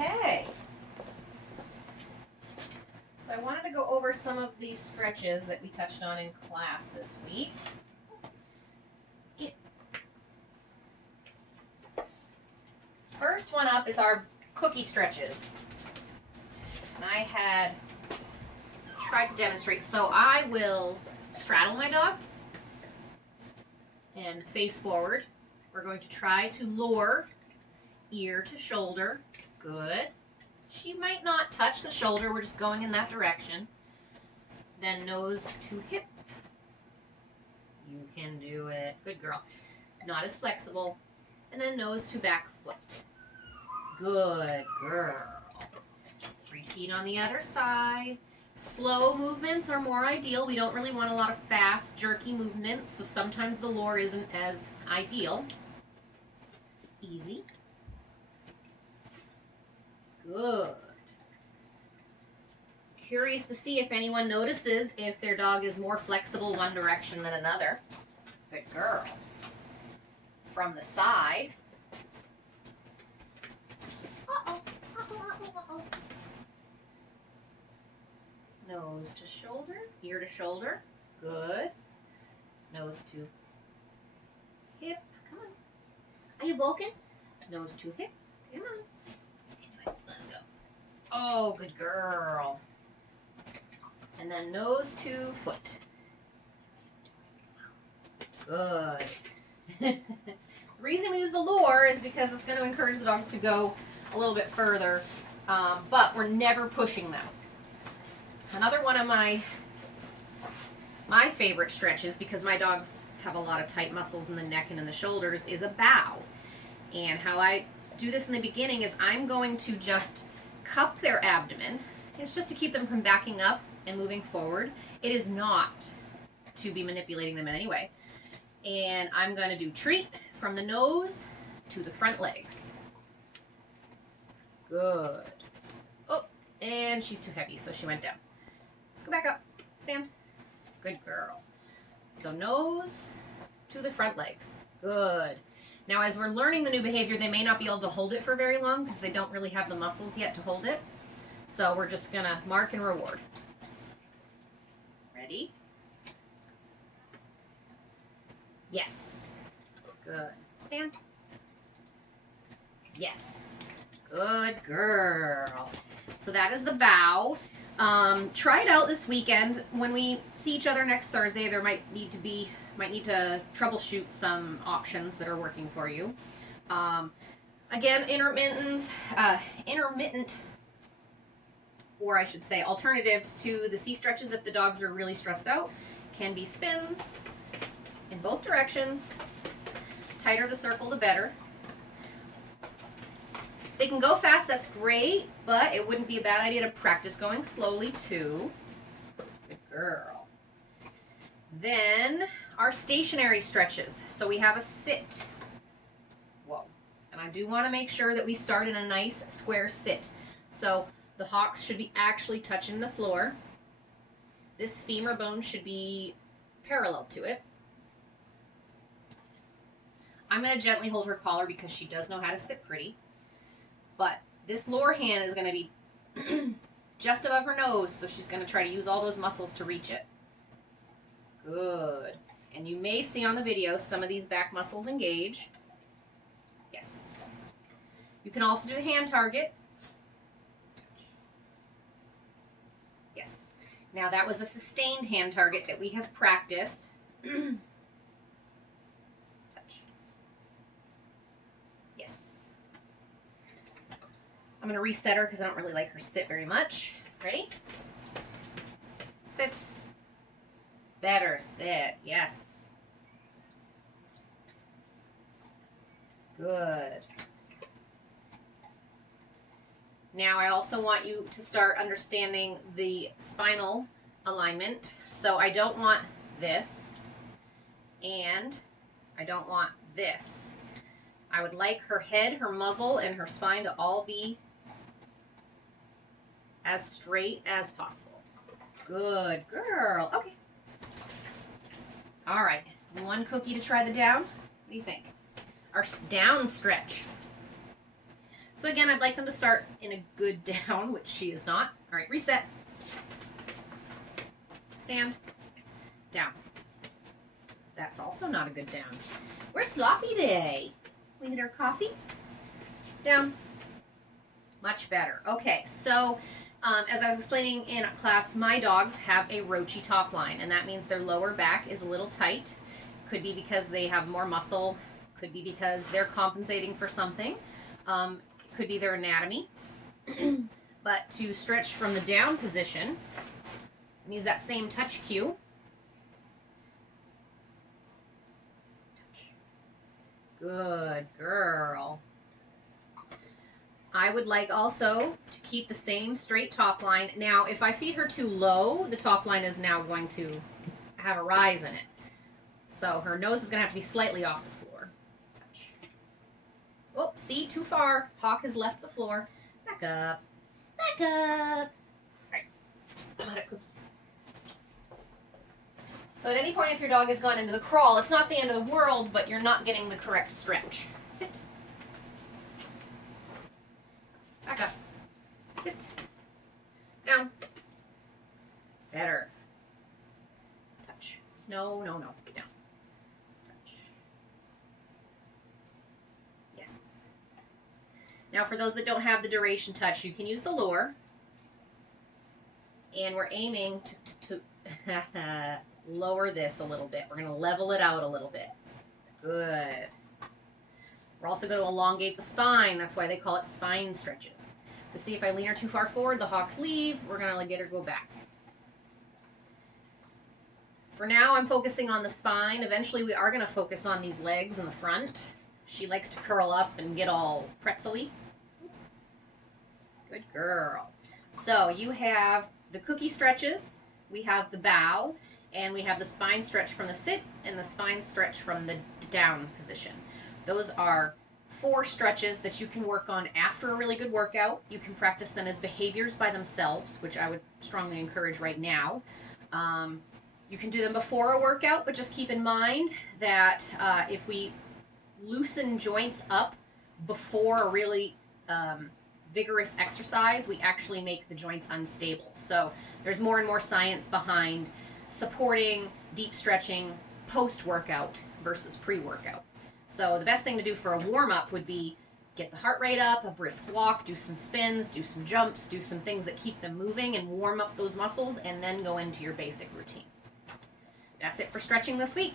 Okay. So I wanted to go over some of these stretches that we touched on in class this week. First one up is our cookie stretches. And I had tried to demonstrate. So I will straddle my dog and face forward. We're going to try to lower ear to shoulder. Good. She might not touch the shoulder. We're just going in that direction. Then nose to hip. You can do it. Good girl. Not as flexible. And then nose to back foot. Good girl. Repeat on the other side. Slow movements are more ideal. We don't really want a lot of fast, jerky movements, so sometimes the lure isn't as ideal. Easy. Good. Curious to see if anyone notices if their dog is more flexible one direction than another. Good girl. From the side. Uh-oh. Uh-oh. Nose to shoulder, ear to shoulder. Good. Nose to hip. Come on. Are you broken? Nose to hip. Come on. You can do it. Let's go. Oh, good girl. And then nose to foot. Good. The reason we use the lure is because it's going to encourage the dogs to go a little bit further, but we're never pushing them. Another one of my favorite stretches, because my dogs have a lot of tight muscles in the neck and in the shoulders, is a bow. And how I do this in the beginning is I'm going to just cup their abdomen. It's just to keep them from backing up and moving forward. It is not to be manipulating them in any way. And I'm going to do treat from the nose to the front legs. Good. Oh, and she's too heavy, so she went down. Let's go back up. Stand. Good girl. So nose to the front legs. Good. Now as we're learning the new behavior, they may not be able to hold it for very long because they don't really have the muscles yet to hold it. So we're just going to mark and reward. Ready? Yes. Good. Stand. Yes. Good girl. So that is the bow. Try it out this weekend. When we see each other next Thursday, there might need to troubleshoot some options that are working for you. Again, intermittent, or I should say alternatives to the C stretches if the dogs are really stressed out, can be spins in both directions. Tighter the circle, the better. If they can go fast, that's great, but it wouldn't be a bad idea to practice going slowly too. Good girl. Then our stationary stretches. So we have a sit. Whoa. And I do want to make sure that we start in a nice square sit. So the hocks should be actually touching the floor. This femur bone should be parallel to it. I'm going to gently hold her collar because she does know how to sit pretty. But this lower hand is going to be just above her nose, so she's going to try to use all those muscles to reach it. Good. And you may see on the video some of these back muscles engage. Yes. You can also do the hand target. Yes. Now that was a sustained hand target that we have practiced. Touch. Yes. I'm going to reset her because I don't really like her sit very much. Ready? Sit. Better sit. Yes. Good. Now I also want you to start understanding the spinal alignment. So I don't want this, and I don't want this. I would like her head, her muzzle, and her spine to all be as straight as possible. Good girl. Okay. All right. One cookie to try the down. What do you think? Our down stretch. So again, I'd like them to start in a good down, which she is not. All right, reset. Stand. Down. That's also not a good down. We're sloppy today. We need our coffee. Down. Much better. Okay, so as I was explaining in class, my dogs have a roachy top line, and that means their lower back is a little tight. Could be because they have more muscle. Could be because they're compensating for something. Could be their anatomy. But to stretch from the down position, and use that same touch cue. Good girl. I would like also to keep the same straight top line. Now, if I feed her too low, the top line is now going to have a rise in it. So her nose is going to have to be slightly off the floor. Touch. Oh, see, too far. Hawk has left the floor. Back up. Back up. All right. I'm out of cookies. So at any point, if your dog has gone into the crawl, it's not the end of the world, but you're not getting the correct stretch. Sit. Back up. Sit. Down. Better. Touch. No, no, no. Get down. Touch. Yes. Now for those that don't have the duration touch, you can use the lure. And we're aiming to lower this a little bit. We're going to level it out a little bit. Good. We're also going to elongate the spine. That's why they call it spine stretches. To see if I lean her too far forward, the hawks leave. We're going to get her go back. For now, I'm focusing on the spine. Eventually, we are going to focus on these legs in the front. She likes to curl up and get all pretzel-y. Oops. Good girl. So you have the cookie stretches. We have the bow. And we have the spine stretch from the sit and the spine stretch from the down position. Those are 4 stretches that you can work on after a really good workout. You can practice them as behaviors by themselves, which I would strongly encourage right now. You can do them before a workout, but just keep in mind that if we loosen joints up before a really vigorous exercise, we actually make the joints unstable. So there's more and more science behind supporting deep stretching post-workout versus pre-workout. So the best thing to do for a warm-up would be get the heart rate up, a brisk walk, do some spins, do some jumps, do some things that keep them moving and warm up those muscles, and then go into your basic routine. That's it for stretching this week.